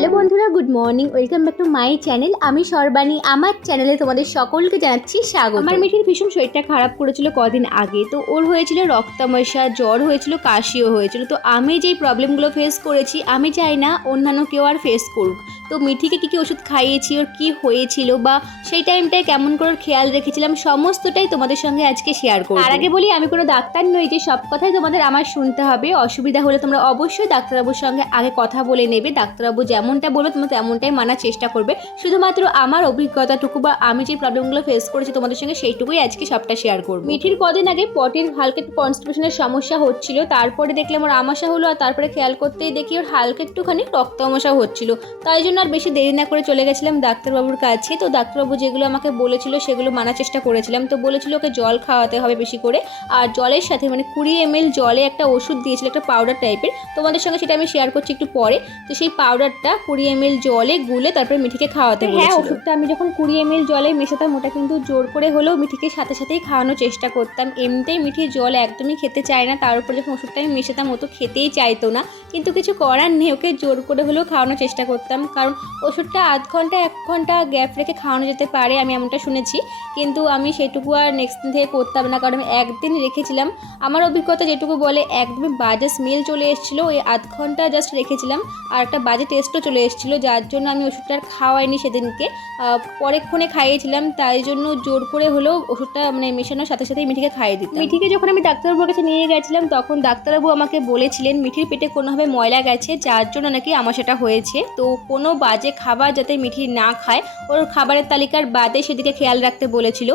Hello বন্ধুরা, good morning, welcome back to my channel. আমি সর্বাণী। আমার চ্যানেলে তোমাদের সকলকে জানাচ্ছি স্বাগত। আমার মিঠির ভীষণ শরীরটা খারাপ করেছিল কদিন আগে। তো ওর হয়েছিল রক্তামশা, জ্বর হয়েছিল, কাশিও হয়েছিল। তো আমি যেই প্রবলেমগুলো ফেস করেছি, আমি চাই না অন্যান্য কেউ আর ফেস করুক। তো মিঠিকে কী কী ওষুধ খাইয়েছি, ওর কী হয়েছিল বা সেই টাইমটায় কেমন করে খেয়াল রেখেছিলাম, সমস্তটাই তোমাদের সঙ্গে আজকে শেয়ার করব। তার আগে বলি, আমি কোনো ডাক্তার নই যে সব কথাই তোমাদের আমার শুনতে হবে। অসুবিধা হলে তোমরা অবশ্যই ডাক্তারবাবুর সঙ্গে আগে কথা বলে নেবে। ডাক্তারবাবু যেমনটা বলবে তোমরা তেমনটাই মানার চেষ্টা করবে। শুধুমাত্র আমার অভিজ্ঞতাটুকু বা আমি যে প্রবলেমগুলো ফেস করেছি তোমাদের সঙ্গে সেইটুকুই আজকে সবটা শেয়ার করব। মিঠির কদিন আগে পটির হালকা একটু কনস্টিপেশনের সমস্যা হচ্ছিল, তারপরে দেখলাম ওর আমাশা হলো, আর তারপরে খেয়াল করতেই দেখি ওর হালকা একটুখানি রক্ত আমাশা হচ্ছিল। তাই জন্য আর বেশি দেরি না করে চলে গেছিলাম ডাক্তারবাবুর কাছে। তো ডাক্তারবাবু যেগুলো আমাকে বলেছিল সেগুলো মানার চেষ্টা করেছিলাম। তো বলেছিল ওকে জল খাওয়াতে হবে বেশি করে, আর জলের সাথে মানে 20 ml জলে একটা ওষুধ দিয়েছিল, একটা পাউডার টাইপের। তোমাদের সঙ্গে সেটা আমি শেয়ার করছি একটু পরে। তো সেই পাউডারটা 20 ml জলে গুলে তারপরে মিঠিকে খাওয়াতে বলেছিল। হ্যাঁ, ওষুধটা আমি যখন 20 ml জলে মেশাতাম, ওটা কিন্তু জোর করে হলেও মিঠিকে সাথে সাথেই খাওয়ানোর চেষ্টা করতাম। এমনিতেই মিঠির জল একদমই খেতে চায় না, তার উপর যখন ওষুধটা আমি মেশাতাম ও তো খেতেই চাইতো না। কিন্তু কিছু করার নেই, ওকে জোর করে হলেও খাওয়ানোর চেষ্টা করতাম, কারণ ওষুধটা আধ ঘন্টা 1 ঘন্টা গ্যাপ রেখে খাওয়ানো যেতে পারে, আমি এমনটা শুনেছি। কিন্তু আমি সেটুকু আর নেক্সট দিন থেকে করতাম না, কারণ আমি একদিন রেখেছিলাম। আমার অভিজ্ঞতা যেটুকু বলে, একদমই বাজে স্মেল চলে এসেছিলো। ওই আধ ঘন্টা জাস্ট রেখেছিলাম, আর একটা বাজে টেস্টও চলে এসেছিলো, যার জন্য আমি ওষুধটা আর খাওয়াইনি সেদিনকে। পরেক্ষণে খাইয়েছিলাম, তাই জন্য জোর করে হলেও ওষুধটা মানে মেশানোর সাথে সাথেই মিঠিকে খাইয়ে দিতাম। মিঠিকে যখন আমি ডাক্তারবাবুর কাছে নিয়ে গেছিলাম, তখন ডাক্তারবাবু আমাকে বলেছিলেন মিঠির পেটে কোনোভাবে ময়লা গেছে, যার জন্য নাকি আমার সেটা হয়েছে। তো কোনো বাজে খাবার যাতে মিঠি না খায়, ওর খাবারের তালিকার বাদে সেদিকে খেয়াল রাখতে বলেছিল।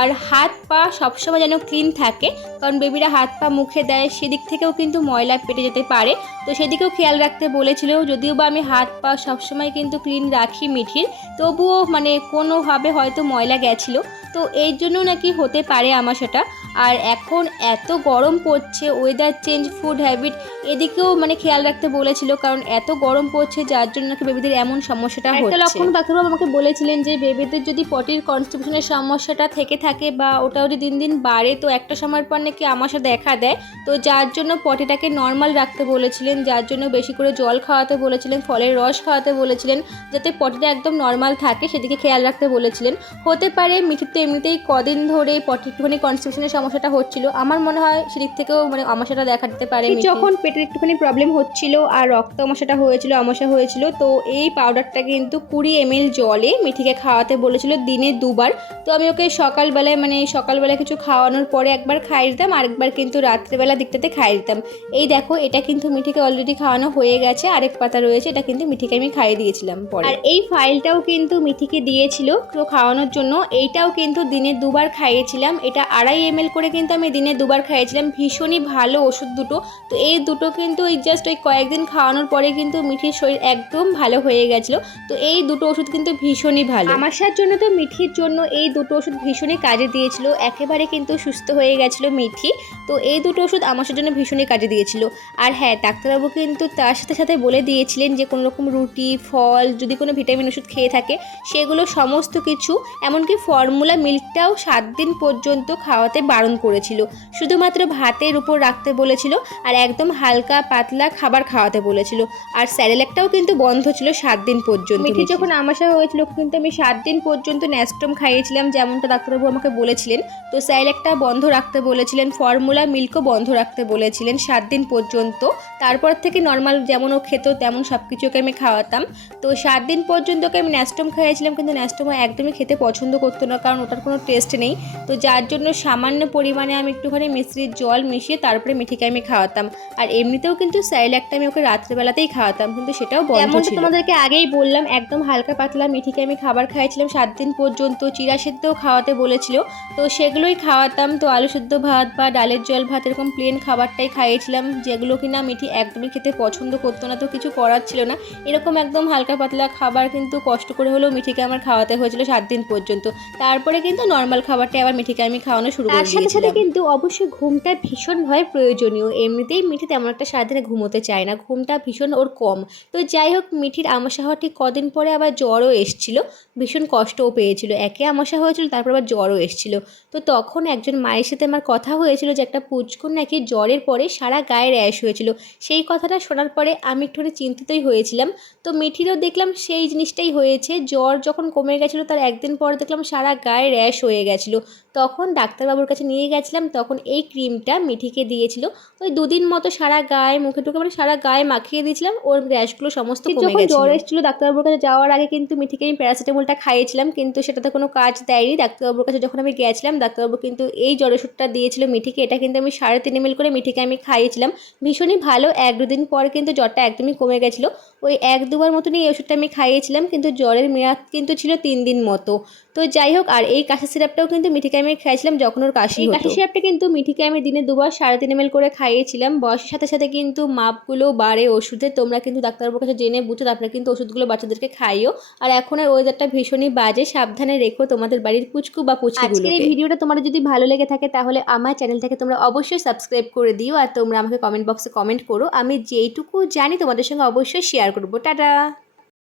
আর হাত পা সবসময় যেন ক্লিন থাকে, কারণ বেবিরা হাত পা মুখে দেয়, সেদিক থেকেও কিন্তু ময়লা পেটে যেতে পারে। তো সেদিকেও খেয়াল রাখতে বলেছিল। যদিও বা আমি হাত পা সবসময় কিন্তু ক্লিন রাখি মিঠির, তবুও মানে কোনোভাবে হয়তো ময়লা গেছিলো। তো এই জন্য নাকি হতে পারে আমার সেটা। আর এখন এত গরম পড়ছে, ওয়েদার চেঞ্জ, ফুড হ্যাবিট, এদিকেও মানে খেয়াল রাখতে বলেছিল, কারণ এত গরম পড়ছে যার জন্য নাকি বেবিদের এমন সমস্যাটা হচ্ছে। একটা লক্ষণ ডাক্তারবাবু আমাকে বলেছিলেন যে বেবিদের যদি পটির কনস্টিপেশনের সমস্যাটা থেকে থাকে বা ওটা যদি দিন দিন বাড়ে, তো একটা সময় পর নাকি আমাশা দেখা দেয়। তো যার জন্য পটিটাকে নর্মাল রাখতে বলেছিলেন, যার জন্য বেশি করে জল খাওয়াতে বলেছিলেন, ফলের রস খাওয়াতে বলেছিলেন, যাতে পটিটা একদম নর্মাল থাকে সেদিকে খেয়াল রাখতে বলেছিলেন। হতে পারে মিঠির তো এমনিতেই কদিন ধরে পটি একটুখানি কনস্টিপেশনের সমস্যাটা হচ্ছিল, আমার মনে হয় সেদিক থেকেও মানে আমাশাটা দেখা দিতে পারে। যখন পেটের একটুখানি প্রবলেম হচ্ছিল আর রক্ত আমাশাটা হয়েছিল, আমাশা হয়েছিল, তো এই পাউডারটা কিন্তু 20 ml জলে মিঠিকে খাওয়াতে বলেছিল দিনে 2 বার। তো আমি ওকে সকালবেলায় কিছু খাওয়ানোর পরে একবার খাইয়ে দিতাম, আরেকবার কিন্তু রাত্রেবেলা দিকটাতে খাইয়ে দিতাম। এই দেখো, এটা কিন্তু মিঠিকে অলরেডি খাওয়ানো হয়ে গেছে, আরেক পাতা রয়েছে, এটা কিন্তু মিঠিকে আমি খাইয়ে দিয়েছিলাম পরে। আর এই ফাইলটাও কিন্তু মিঠিকে দিয়েছিল তো খাওয়ানোর জন্য, এইটাও কিন্তু দিনে 2 বার খাইয়েছিলাম। এটা 2.5 ml করে কিন্তু আমি দিনে 2 বার খাইয়েছিলাম। ভীষণই ভালো ওষুধ দুটো। তো এই দুটো কিন্তু ওই জাস্ট ওই কয়েকদিন খাওয়ানোর পরে কিন্তু মিঠির শরীর একদম ভালো হয়ে গেছিলো। তো এই দুটো ওষুধ কিন্তু ভীষণই ভালো আমাশার জন্য। তো মিঠির জন্য এই দুটো ওষুধ ভীষণই কাজে দিয়েছিল, একেবারে কিন্তু সুস্থ হয়ে গেছিলো মিঠি। তো এই দুটো ওষুধ আমাশার জন্য ভীষণই কাজে দিয়েছিল। আর হ্যাঁ, ডাক্তারবাবু কিন্তু তার সাথে সাথে বলে দিয়েছিলেন যে কোনো রকম রুটি, ফল, যদি কোনো ভিটামিন ওষুধ খেয়ে থাকে সেগুলো সমস্ত কিছু, এমনকি ফর্মুলা মিল্কটাও 7 দিন পর্যন্ত খাওয়াতে বারণ করেছিল। শুধুমাত্র ভাতের উপর রাখতে বলেছিল, আর একদম হালকা পাতলা খাবার খাওয়াতে বলেছিল। আর স্যারেলেকটাও কিন্তু বন্ধ ছিল 7 দিন পর্যন্ত। মিঠি যখন আমাশা হয়েছিল কিন্তু আমি 7 দিন পর্যন্ত ন্যাস্টম খাইয়েছিলাম, যেমনটা ডাক্তারবাবু আমাকে বলেছিলেন। তো স্যারেলেকটা বন্ধ রাখতে বলেছিলেন, ফর্মুলা মিল্কও বন্ধ রাখতে বলেছিলেন 7 দিন পর্যন্ত। তারপর থেকে নর্মাল যেমন ও খেত তেমন সব কিছুকে আমি খাওয়াতাম। তো 7 দিন পর্যন্ত ওকে আমি ন্যাস্টম খাইয়েছিলাম, কিন্তু ন্যাস্টমও একদমই খেতে পছন্দ করতো না, কারণ ওটার কোনো টেস্ট নেই। তো যার জন্য সামান্য পরিমাণে আমি একটুখানি মিশ্রির জল মিশিয়ে তারপরে মিঠিকে আমি খাওয়াতাম। আর এমনিতেও কিন্তু স্যারেলেকটা আমি ওকে রাত্রেবেলাতেই খাওয়াতাম, কিন্তু সেটাও বন্ধ ছিল। তোমাদেরকে আগেই বললাম, একদম হালকা পাতলা মিঠিকে আমি খাবার খাইয়েছিলাম 7 দিন পর্যন্ত। চিড়া সেদ্ধও খাওয়াতে বলেছিল, তো সেগুলোই খাওয়াতাম। তো আলু সেদ্ধ ভাত বা ডালের জল ভাত, এরকম প্লেন খাবারটাই খাইয়েছিলাম, যেগুলো কিনা মিঠি একদমই খেতে পছন্দ করতো না। তো কিছু করার ছিল না, এরকম একদম হালকা পাতলা খাবার কিন্তু কষ্ট করে হলেও মিঠিকে আমার খাওয়াতে হয়েছিল 7 দিন পর্যন্ত। তারপরে কিন্তু নর্মাল খাবারটা আবার মিঠিকে আমি খাওয়ানো শুরু করে দিয়েছিলাম। তার সাথে সাথে কিন্তু অবশ্যই ঘুমটা ভীষণভাবে প্রয়োজনীয়। এমনিতেই মিঠি তেমন একটা সারাদিনে ঘুমোতে চায় না, ঘুমটা ভীষণ ওর কম। তো যাই হোক, মিঠির আমাশা হওয়ার ঠিক কদিন পরে আবার জ্বরও এসেছিল, ভীষণ কষ্টও পেয়েছিল। একে আমাশা হয়েছিল, তারপর আবার জ্বরও এসেছিল। তো তখন একজন মায়ের সাথে আমার কথা হয়েছিল যে একটা পুচকুর নাকি জ্বরের পরে সারা গায়ে র্যাশ হয়েছিল। সেই কথাটা শোনার পরে আমি একটুখানি চিন্তিতই হয়েছিলাম। তো মিঠিরও দেখলাম সেই জিনিসটাই হয়েছে, জ্বর যখন কমে গেছিলো তার একদিন পর দেখলাম সারা গায়ে র্যাশ হয়ে গেছিলো। তখন ডাক্তারবাবুর কাছে নিয়ে গেছিলাম, তখন এই ক্রিমটা মিঠিকে দিয়েছিল। ওই 2 দিন মতো সারা গায়ে মুখে টুকে মানে সারা গায়ে মাখিয়ে দিয়েছিলাম, ওর র্যাশগুলো সমস্ত কমে গেছিলো। যখন জ্বর এসেছিলো ডাক্তারবাবুর কাছে যাওয়ার আগে কিন্তু মিঠিকে আমি প্যারাসিটামলটা খাইয়েছিলাম, কিন্তু সেটাতে কোনো কাজ দেয়নি। ডাক্তারবাবুর কাছে যখন আমি গেছিলাম ডাক্তারবাবু কিন্তু এই জ্বর ওষুধটা দিয়েছিল মিঠিকে, এটা কিন্তু আমি 3.5 ml করে মিঠিকে আমি খাইয়েছিলাম। ভীষণই ভালো, 1-2 দিন পর কিন্তু জ্বরটা একদমই কমে গেছিলো। ওই 1-2 বার মতনই এই ওষুধটা আমি খাইয়েছিলাম, কিন্তু জ্বরের মেয়াদ কিন্তু ছিল 3 দিন মতো। তো যাই হোক, আর এই কাশি সিরাপটাও কিন্তু মিঠিকে আমি খাইয়েছিলাম যখন ওর কাশি হতো। এই কাশি সিরাপটা কিন্তু মিঠিকে আমি দিনে 2 বার 3.5 ml করে খাইয়েছিলাম। বয়সের সাথে সাথে কিন্তু মাপগুলো বাড়ে ওষুধের, তোমরা কিন্তু ডাক্তারবাবুর কাছে জেনে বুঝে তারপরে কিন্তু ওষুধগুলো বাচ্চাদেরকে খাইও। আর এখনের ওয়েদারটা ভীষণই বাজে, সাবধানে রেখো তোমাদের বাড়ির পুচকু বা পুচকিগুলোকে। আজকের এই ভিডিওটা তোমাদের যদি ভালো লেগে থাকে তাহলে আমার চ্যানেলটাকে তোমরা অবশ্যই সাবস্ক্রাইব করে দিও, আর তোমরা আমাকে কমেন্ট বক্সে কমেন্ট করো, আমি যেইটুকু জানি তোমাদের সঙ্গে অবশ্যই শেয়ার করবো। টাটা।